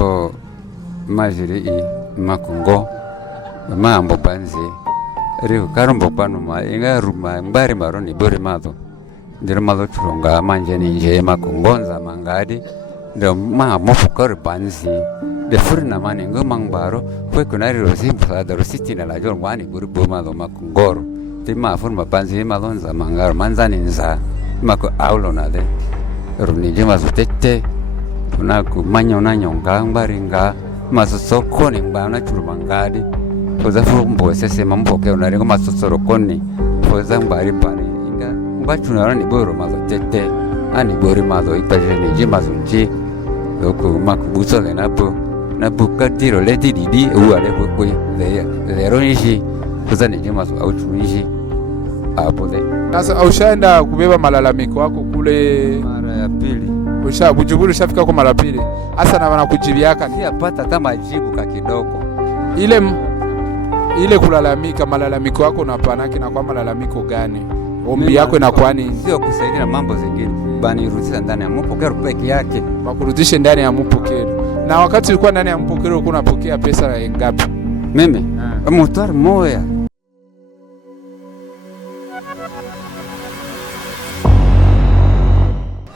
mbo majiri makungo mambo banzi riu karumbo panuma inga ruma mbari maroni bori mado ndiro malo churunga manjeni nje makungonza mangadi ndo ma mofukar banzi de furna mani ngomangbaro kwe kunari rosi mpasa rositi na lajon wani bori bomado makungoro ti ma furma banzi malonza mangaro manzani nza mako aulo na de runije mazutete unaku manyona nyonga mbaringa masosokoni mbana churumangadi poza fumbo sese mamboke unarengo masosorokoni poza mbari pani inga mbachuna ni boro mazotete ani bori mazo ikajeni je mazunji loko makubuso le napo katiro le didi uale kwe le ronishi poza ni je mazo auchunishi apode. Sasa ushaenda kubeba malalamiko yako kule mara ya pili? Bujumbura ushafika kwa mara pili. Hasa na wanakujibiaka siyapata hata majibu ka kidogo. Ile kulalamika, malalamiko yako unapanaki na kwa malalamiko gani? Ombi yako inakuwa ni sio kusaidia mambo zingine, bani rudisha ndani ya mpokero peke yake. Bakurudishe ndani ya mpokero. Na wakati ulikuwa ndani ya mpokero ulikuwa unapokea pesa ngapi? Mimi mutwaro moya.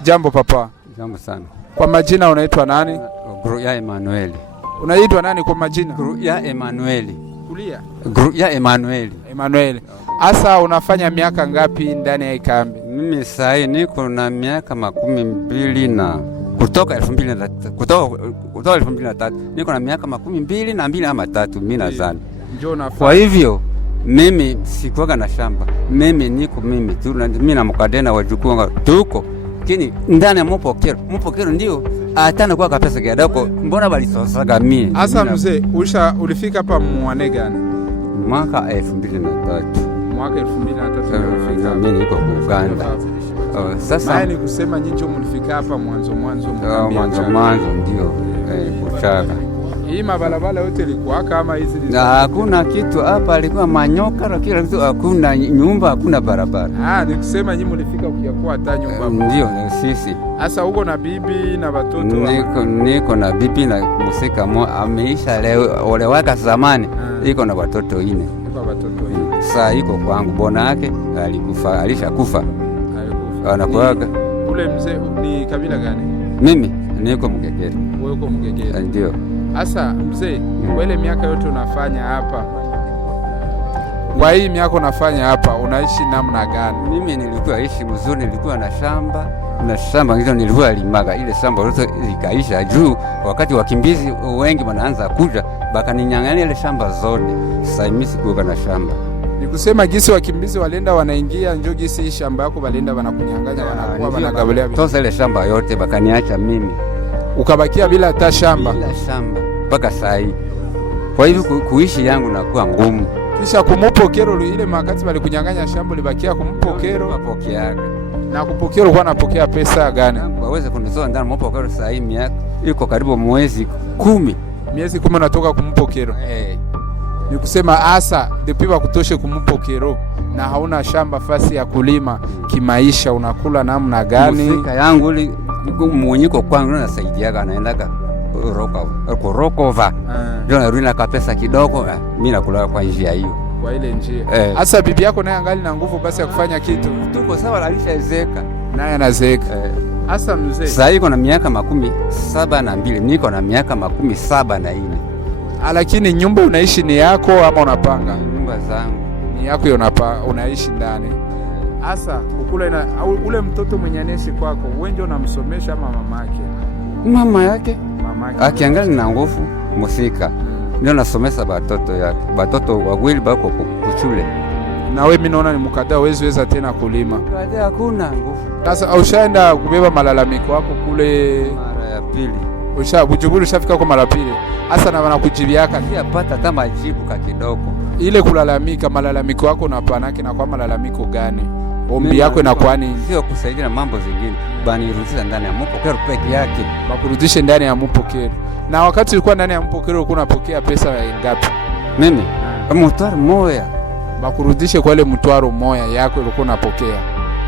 Jambo papa. Jambo sana. Kwa majina unaitwa nani? Gruya Emanueli. Unaitwa nani kwa majina? Gruya Emanueli. Kulia? Gruya Emanueli. Emanueli. Asa unafanya miaka ngapi ndani ya kambi? Mimi sasa niko na miaka 12 na kutoka 2003 kutoka 2003 niko na miaka 12 ama 3 mimi nadhani. Njoo unafanya. Kwa hivyo mimi sikuwa na shamba. Mimi tu mimi na mkadena wajukuu tuko kini ndani ya mpokero ndio atana kwa pesa kidogo, mbona balisosaga mimi. Asa mzee, ulifika hapa mwane gani? Mwaka 2003. Mwaka 2003 ulifika. Mimi niko Uganda. Sasa ni kusema nyinyi mlifika hapa mwanzo ndio kuchaka. Hii mabalabala yote ilikuwa kama hizi hakuna kitu hapa, alikuwa manyoka kila kitu, hakuna nyumba, hakuna barabara. Ni kusema nyinyi mlifika ukiakuwa hata nyumba. Ndio sisi. Sasa uko na bibi na watoto? Niko na bibi na musika ameisha leo ole waka zamani. Iko na watoto 4. Sasa iko kwangu, bona yake alishakufa. Anakuaga. Ule mzee ni kabila gani? Mimi niko Mgegere. Wewe uko Mgegere? Ndio. Asa mzee, wale miaka yote unafanya hapa, kwa hii miaka unafanya hapa, unaishi namna gani? Mimi nilikuwa ishi mzuri, nilikuwa na shamba hizo nilikuwa limaga, ile shamba yote ikaisha juu wakati wakimbizi wengi wanaanza kuja bakaninyang'anya ile shamba zote. Sasa mimi sikuwa na shamba. Ni kusema gisi wakimbizi walenda wanaingia njoo gisi shamba yako walenda wanakunyang'anya, wanakuwa wanagabulia tosa ile shamba yote bakaniacha mimi. Ukabakia bila hata shamba? Bila shamba mpaka saa hii. Kwa hivyo kuishi yangu nakuwa ngumu. Kisha kumupokero ile makati walikunyang'anya shamba libakia kumupokero? Mapokeaga. Na kupokero kwa napokea pesa gani? Waweze kunizoa ndani mupokero saa hii miaka iko karibu mwezi 10. Miezi 10 natoka kumupokero. Ni kusema asa depiwa kutoshe kumupokero na hauna shamba fasi ya kulima, kimaisha unakula namna gani? Musika yangu ile mwenyiko kwangu nasaidiaga, anaendaga Rokova. Ndio narudi na pesa kidogo, mimi nakula kwa njia hiyo. Kwa ile njia. Asa bibi yako naye angali na nguvu basi ya kufanya kitu. Tuko sawa, alishaezeka. Naye anazeeka. Asa mzee. Sasa iko na miaka 72, niko na miaka 74. Lakini nyumba unaishi ni yako ama unapanga? Nyumba zangu. Ni yako unaishi ndani. Asa ule mtoto mwenye anaishi kwako, wewe ndio unamsomesha ama mamake? Mama yake. Akiangali na nguvu musika. Ndio nasomesha watoto yake. Watoto wawili bako kuchule. Na wewe mimi naona ni mkada weza tena kulima. Mkada hakuna nguvu. Sasa ushaenda kubeba malalamiko yako kule mara ya pili? Bujumbura ushafika kwa mara pili. Hasa na wanakujibiaka siyapata hata majibu ka kidogo. Ile kulalamika, malalamiko yako unapanaki na kwa malalamiko gani? Ombi yako inakuwa ni sio kusaidia mambo zingine, bani rudisha ndani ya mpokero peke yake. Bakurudishe ndani ya mpokero. Na wakati ulikuwa ndani ya mpokero ulikuwa unapokea pesa ngapi? Mimi mutwaro moya. Bakurudishe kwa ile mutwaro moya yako ulikuwa unapokea.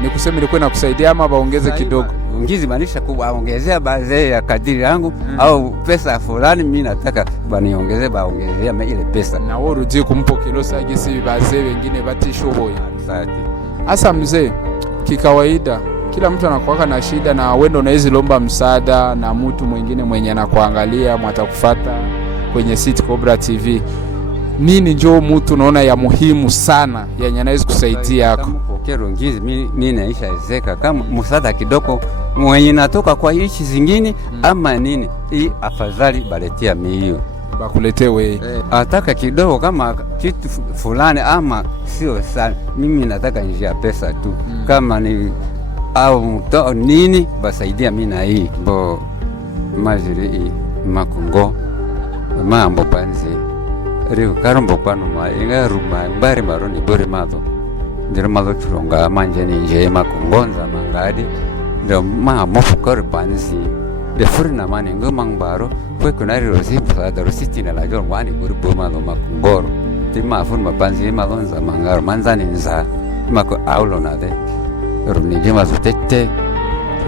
Ni kusema ilikuwa inakusaidia ama baongeze kidogo? Ungizi maanisha kuwaongezea baadhi ya kadiri yangu au pesa fulani mimi nataka baniongezee baongezea ile pesa. Na wewe urudi kumpokelo sagisi baadhi wengine batishoboye. Asante. Asa mzee, kikawaida kila mtu anakuwa na shida na wewe unaweza lomba msaada na mtu mwingine mwenye anakuangalia mtakufuata kwenye City Cobra TV. Nini njoo mtu unaona ya muhimu sana yenye anaweza kusaidia yako? Kero ngizi mimi naisha ezeka kama msaada kidogo mwenye natoka kwa nchi zingine ama nini, hii afadhali baletea mimi bakuletee wewe. Ataka kidogo kama kitu fulani ama sio sana, mimi nataka njia pesa tu kama ni au nini basaidia mimi na hii bo majiri hii makungo mambo panzi riu karumbo pano ma inga ruma mbari maroni bore mato ndiro malo churonga manje ni nje makungonza mangadi ndo ma mofukar panzi de furna mani ngomang baro kwe kunari rosi pada rosi tina la jor wani burbo malo makungoro ti ma fun ma panzi malonza mangaro manzani nza mako aulo nade runi jema zutete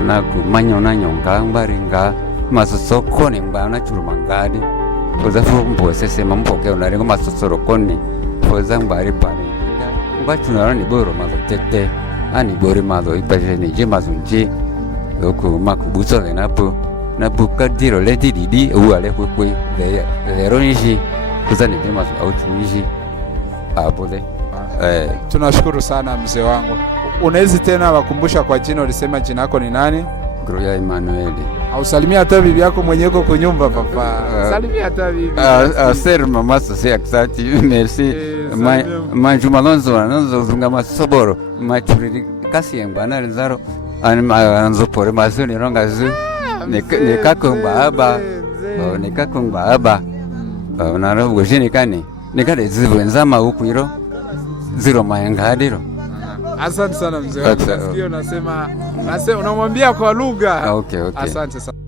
na ku manyo na nyonga mbaringa masosoko ni mbana churumangadi koza fu mbosese mamboke unarengo masosorokoni koza mbari pane ngbachu na ni boro mazotete ani bori mazo ipaje ni jema zunji loko makubuso na bukadiro leti didi uale kwekwe de ronji koza ni jema autunji abole. Tunashukuru sana mzee wangu. Unaweza tena wakumbusha kwa jina, ulisema jina lako ni nani? Groya Emmanuel. Au salimia hata bibi yako mwenyewe uko kunyumba papa. Salimia hata bibi. Ser mama sasa asante. Merci. Manjumalonzo anzo zunga masoboro. Machuri kasi yangana nzaro anzo pore masuni ronga zu. Nikakumba aba. Nikakumba aba. Naro gojini kani. Nikade zivu nzama huku hilo. Zero mayangadiro. Asante sana mzee wangu. Nasikia unasema unamwambia kwa lugha. Okay. Asante sana.